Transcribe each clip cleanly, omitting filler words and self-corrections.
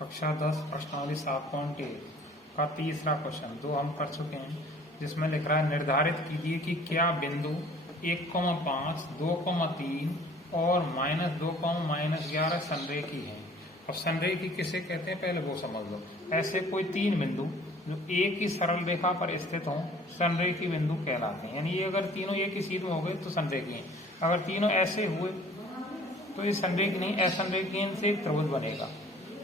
कक्षा 10 प्रश्नावली 7.1 का तीसरा क्वेश्चन जो हम कर चुके हैं, जिसमें लिख रहा है निर्धारित कीजिए कि क्या बिंदु 1,5, 2,3 और -2, -11 संरेखी है। अब संरेखी किसे कहते हैं पहले वो समझ लो। ऐसे कोई तीन बिंदु जो एक ही सरल रेखा पर स्थित हों संरेखी बिंदु कहलाते हैं। यानी ये अगर तीनों एक ही सीध में हो गए तो संरेखी हैं। अगर तीनों ऐसे हुए तो ये संरेखी नहीं, असंरेखी, इनसे एक त्रिभुज बनेगा।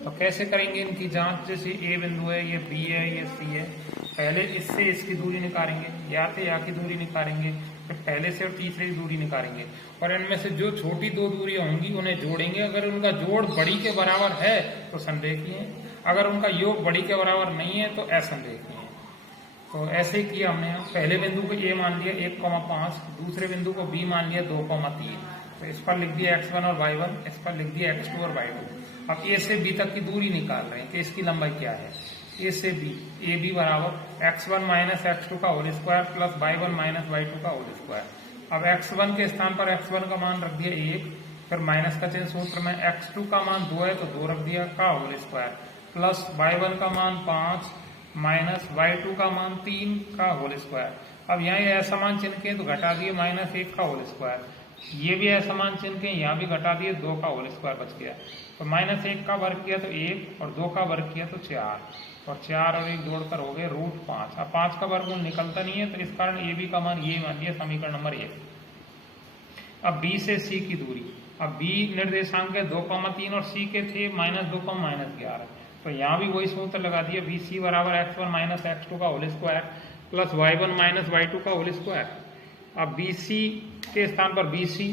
तो कैसे करेंगे इनकी जांच? जैसे ए बिंदु है, ये बी है, ये सी है। पहले इससे इसकी दूरी निकालेंगे, या से या की दूरी निकालेंगे, फिर पहले से और तीसरे की दूरी निकालेंगे, और इनमें से जो छोटी दो दूरियां होंगी उन्हें जोड़ेंगे। अगर उनका जोड़ बड़ी के बराबर है तो संरेखी है, अगर उनका योग बड़ी के बराबर नहीं है तो असंरेखी है। तो ऐसे किया हमने। यहाँ पहले बिंदु को ए मान लिया 1,5, दूसरे बिंदु को बी मान लिया 2,3। तो इस पर लिख दिया x1 और y1, इस पर लिख दिया x2 और y2। अब ए से बी तक की दूरी निकाल रहे हैं कि इसकी लंबाई क्या है। ए से बी, ए बी बराबर x1 माइनस x2 का whole square plus y1 minus y2 का होल स्क्वायर। अब x1 के स्थान पर x1 का मान रख दिया 1, फिर माइनस का चिन्ह सूत्र में, x2 का मान 2 है तो 2 रख दिया का होल स्क्वायर, प्लस y1 का मान 5 माइनस y2 का मान 3 का होल स्क्वायर। अब यहाँ ये असमान चिन्ह के तो घटा दिए -1 का होल स्क्वायर, ये भी असमान चिन्ह के यहाँ भी घटा दिए 2 का होल स्क्वायर बच गया। तो -1 का वर्ग किया तो 1 और 2 का वर्ग किया तो 4, और 4 और 1 जोड़कर हो गए √5। अब 5 का वर्गमूल निकलता नहीं है तो इस कारण ए बी का मान ये मान लिया समीकरण नंबर 1। अब बी से सी की दूरी, अब बी निर्देशांक है 2,3 और सी के थे -2, -11। तो यहाँ भी वही सूत्र लगा दिया, बी सी बराबर x1 माइनस x2 का whole square plus y1 minus y2 का होल स्क्वायर। अब बी सी के स्थान पर बी सी,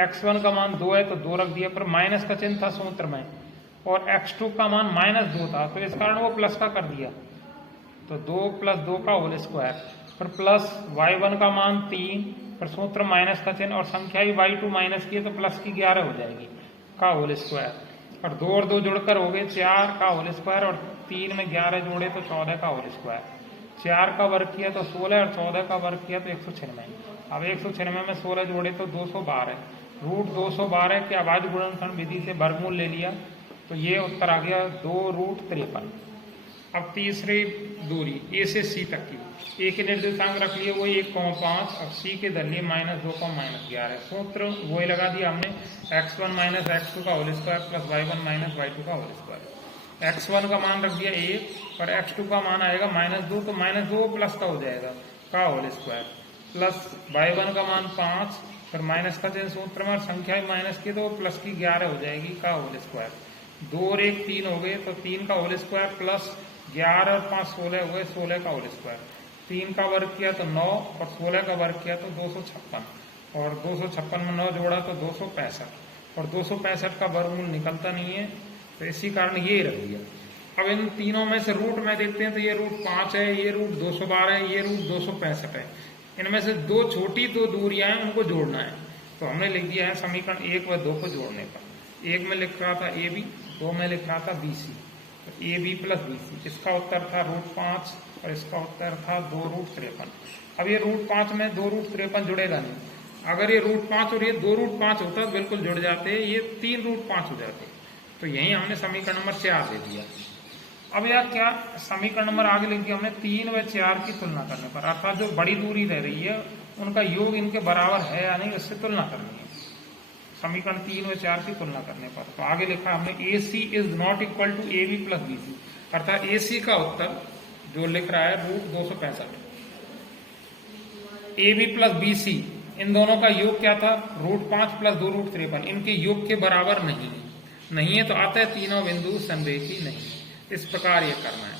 x1 का मान 2 है तो 2 रख दिया, पर माइनस का चिन्ह था सूत्र में, और x2 का मान -2 था तो इस कारण वो प्लस का कर दिया। तो 2 + 2 का होल स्क्वायर, फिर प्लस y1 का मान 3, फिर सूत्र माइनस का चिन्ह और संख्या ही y2 माइनस की है तो प्लस की 11 हो जाएगी का होल स्क्वायर, और 2 और 2 जुड़कर हो गए 4 का होल स्क्वायर, और 3 में 11 जोड़े तो 14 का होल स्क्वायर। 4 का वर्ग किया तो 16 और 14 का वर्ग किया तो 196। अब 196 में 16 जोड़े तो 212, √212 के अभाज्य गुणनखंड विधि से वर्गमूल ले लिया तो ये उत्तर आ गया 2√53। अब तीसरी दूरी ए से सी तक की, ए के निर्देशांक रख लिए वही 1,5, अब सी के धर लिए -2, -11। सूत्र वही लगा दिया हमने, x1 माइनस x2 का whole square plus y1 minus y2 का होल स्क्वायर। x1 का मान रख दिया 1, पर x2 का मान आएगा -2 तो -2 प्लस का हो जाएगा का होल स्क्वायर, प्लस y1 का मान 5, फिर माइनस का चिन्ह सूत्र में, संख्या माइनस की तो प्लस की 11 हो जाएगी का होल स्क्वायर। 2 और 1 3 हो गए तो 3 का होल स्क्वायर प्लस 11 और 5 16 हो गए 16 का होल स्क्वायर। 3 का वर्ग किया तो 9 और 16 का वर्ग किया तो 256, और 256 में 9 जोड़ा तो 265, और 265 का वर्गमूल निकलता नहीं है तो इसी कारण ये रख दिया। अब इन तीनों में से रूट में देखते हैं तो ये √5 है, ये √212 है, ये √265 है। इनमें से दो छोटी दो दूरियां हैं उनको जोड़ना है, तो हमने लिख दिया है समीकरण 1 व 2 को जोड़ने पर। 1 में लिख रहा था ए बी, 2 में लिख रहा था बी सी, तो A B plus B C, इसका उत्तर था √5 और इसका उत्तर था 2√53। अब ये √5 में 2√53 जुड़ेगा नहीं। अगर ये √5 और ये 2√5 होता तो बिल्कुल जुड़ जाते, ये 3√5 हो जाते। तो यही हमने समीकरण नंबर 4 दे दिया। अब यार क्या समीकरण नंबर आगे लिख दिया हमने 3 व 4 की तुलना करने पर, अर्थात जो बड़ी दूरी रह रही है उनका योग इनके बराबर है या नहीं उससे तुलना करनी है। समीकरण 3 व 4 की तुलना करने पर तो आगे लिखा हमने a c is not equal to a B plus B c, अर्थात ए सी का उत्तर जो लिख रहा है √265, a B plus B c इन दोनों का योग क्या था √5 + 2√53, इनके योग के बराबर नहीं है तो अतः तीनों बिंदु संरेखी नहीं। इस प्रकार ये करना है।